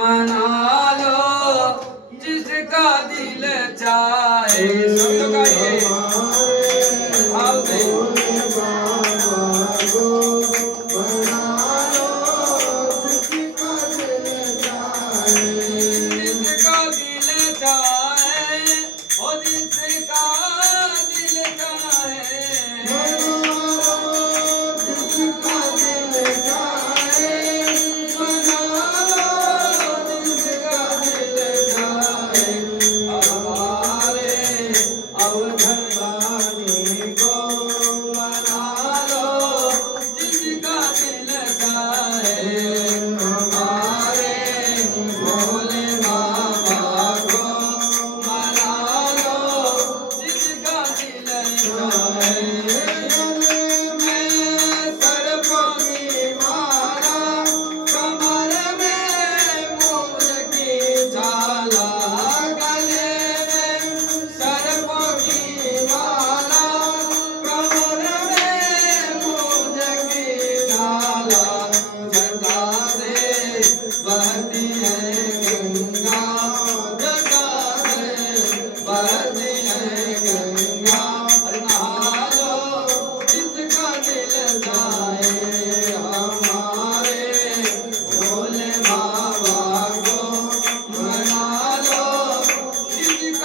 मना लो जिसका दिल चाहे। दिल चाहे है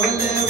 Olé,